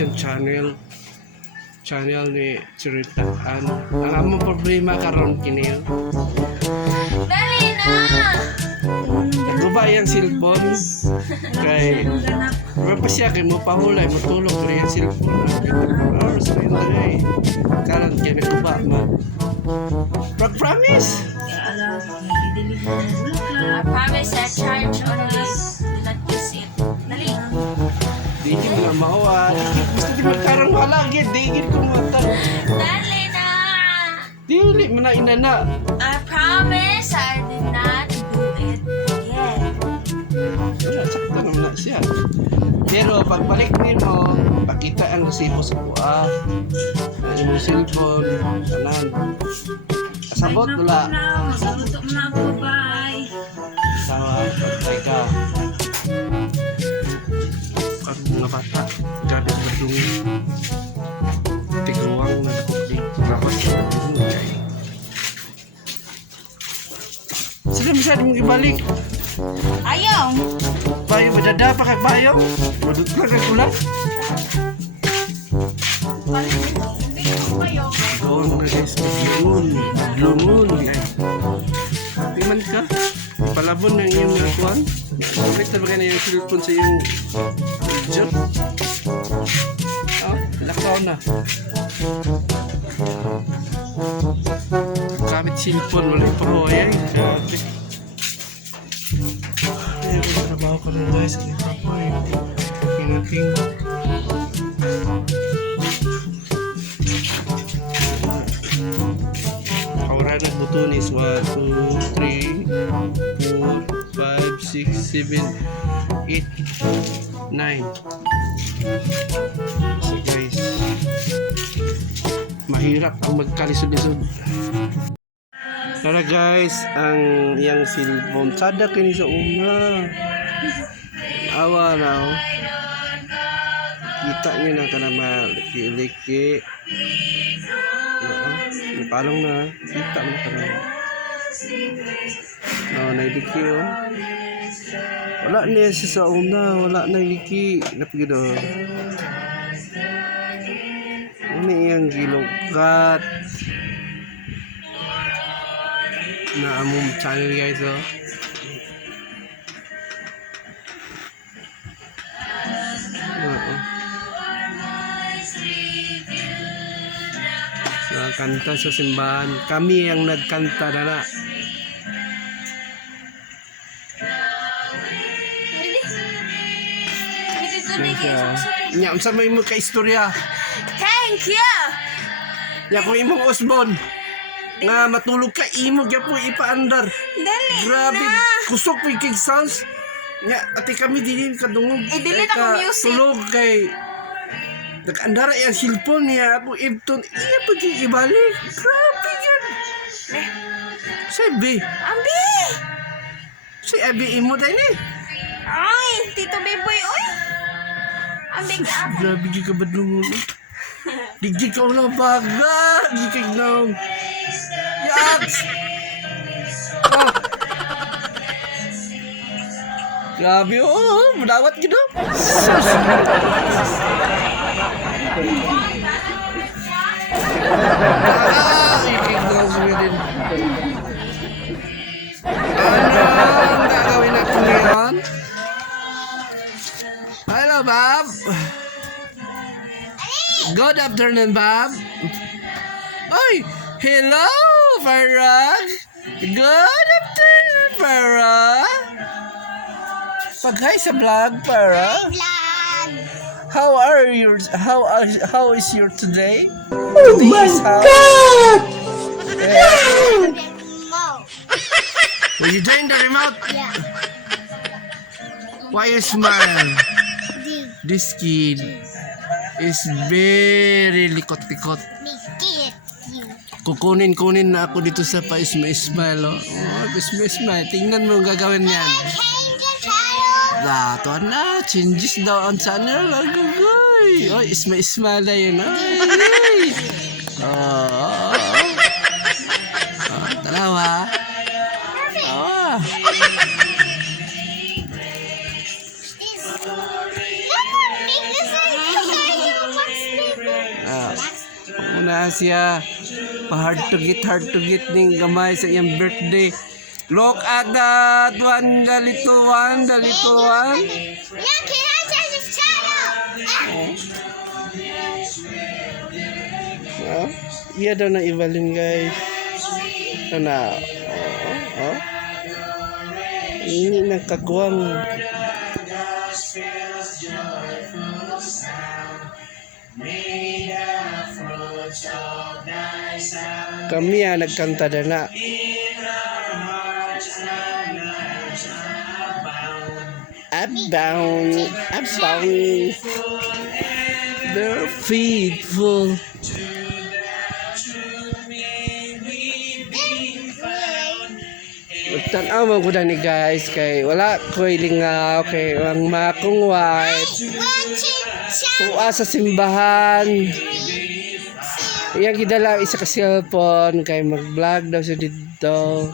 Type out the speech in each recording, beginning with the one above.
siyang channel ni Chiritaan. Ang among problema karon kini. Dali na! Naguba yung cellphone kay pa siya kay mo pahulay matulog kay yung cellphone. Oras pa yun dali. Karon kay naguba man. Promise. I promise that charge only. Do not use it. Dali. Di mo na mauwa. Gusto di magkarang wala gid, di gid ko mata. Dali na! Dili man na inana. I promise I did not do it again. Wala, sakto naman na siya. Pero pagbalik nimo, pakita ang resibo sa kuha. Ang imong cellphone, tanan. Kasabot wala. Masagutok na ako, bye. Sawa, pagkay ka. Ang mga bata, gabi sa badungi. Tiguang na nakukli. Labas sa badungi. Sila masyado mong ibalik. Ayaw! Bayo, madada pa kag bayo. Madudla kag ulan. Ikaw na guys, lungon. Timan ka. Palabon ng iyong nakuhan. Ulit na ba ka na yung cellphone sa iyong job? Lakaw na. Kamit cellphone, wala yung pahoy. Grabe. Ay, trabaho ko na guys. Ano yung pahoy? King. Aura ng buton is 1, 2, 3, 4, 5, 6, 7, 8, 9. So guys, mahirap ang magkalisod-lisod. Tara guys, ang iyang cellphone sada kini sa una. Awa na oh. Kita nyo na ka na maliki-liki. Napalong na. Kita mo ka na. Nailiki oh. Wala niya siya sa una. Wala na iliki. Napigid oh. Ano iyang gilugat. Na among channel guys oh. Kanta sa simbahan. Kami ang nagkanta na. Nya unsa may mo ka istorya? Thank you! Ya kung imong usbon nga matulog ka imo gyapon ipaandar. Dali Grabe, na! kusok po yung sounds. Nya ati kami dili kadungog. Dili na ko music. Tulog kay nag-andara yung cellphone niya ako ibton. Iya pa di ibalik. Grabe yan. Sabi. Ambi! Si Abi imo dahil eh. Ay! Tito Beboy, oy! Ambi ka! Grabe di ka ba nung digdig ka lang baga. Digdig na. Yaks! Ah! Grabe oh. Madawat gino. Ikignaw sila din. Ano ang gagawin natin ngayon? Hello, Bob. Good afternoon, Bob. Oy, hello, Farag. Good afternoon, Farag. Pag-hi sa vlog, Farag. How is your today? Oh my God! Were you doing the remote? Yeah. Why you smile? This kid is very likot-likot. Kukunin na ako dito sa pa-isma-ismile. Oh, isma-ismile. Tingnan mo ang gagawin niyan. Lato na, changes daw ang channel. Agagay. Oh, isma-ismile na yun. Ay. Oh. Talawa. Oh. na siya. Hard to get ning gamay sa iyang birthday. Look at that one, the little one, the little one. Yeah, can I change this channel? Oh, iya daw na Evelyn guys. Ano? Oh. Ini nagkakuwang. Kami nagkanta na. Upbound. They're faithful. Tanaw mo ko ni guys kay wala ko lingaw kay ang makong white. Tuwa sa simbahan. Iyang gidala isa ka cellphone kay mag-vlog daw siya dito.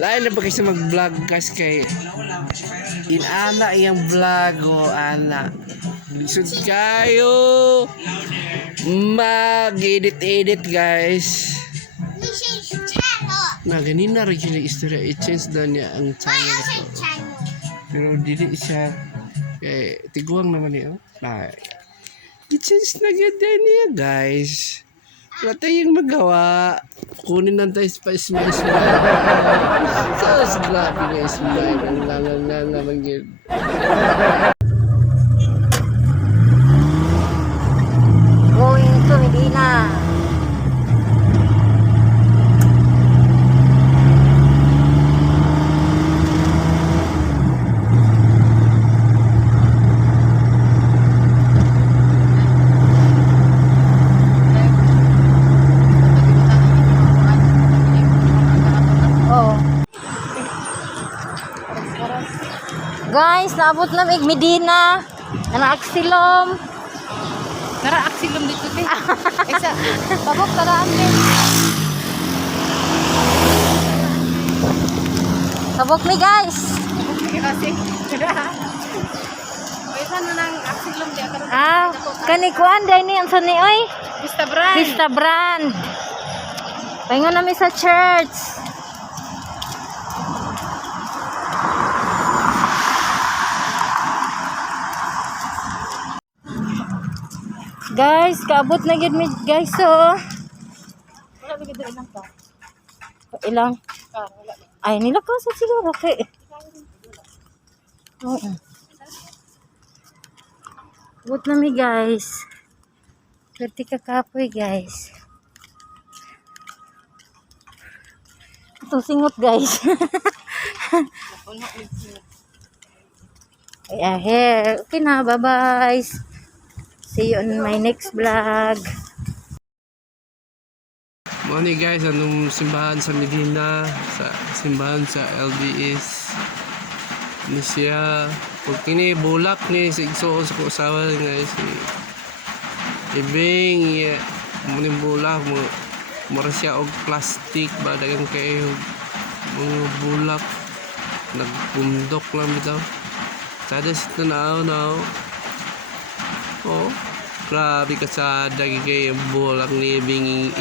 Lain na ba kasi mag-vlog guys kay inana iyang vlog o ana. Lisod kayo mag-edit guys. Na ganina rin yung istorya i-change daw niya ang channel ko. Pero dili siya tiguang naman niya. I-change na ganda niya guys. Wala tayong magawa. Kunin lang tayo pa smile. So, grabe na smile. Ang naman yun. Going to Medina. Guys, naabot na mig Medina. Nana-aksilom. Nara-aksilom dito din. Isa, pabok taraan din. Sabok mi guys. Kasi, isa na ng aksilom di ako. Kanikuan day ni ang sani oy. Vista Brand. Vista Brand. Paingon nami sa church. Guys, kaabot na gid mi guys so. Wala bigay doon lang ka. Ilang? Wala. Ay nila ka sa siguro kay. Oo. Abot na mi guys. Perti ka kapoy guys. Ito singot guys. Ay, here. Okay na, bye-bye. See you on my next vlog. Morning guys, anong simbahan sa Medina, sa simbahan sa LDS. Ni siya, pag kini bulak ni sa igsoon sa kusawa guys. Ibing, muning bulak mo, mura siya og plastic ba dagang kayo mga bulak nagbundok lang bitaw. Sada sa tanaw na oh, grabe ka sa dagigay bulak ni ibing.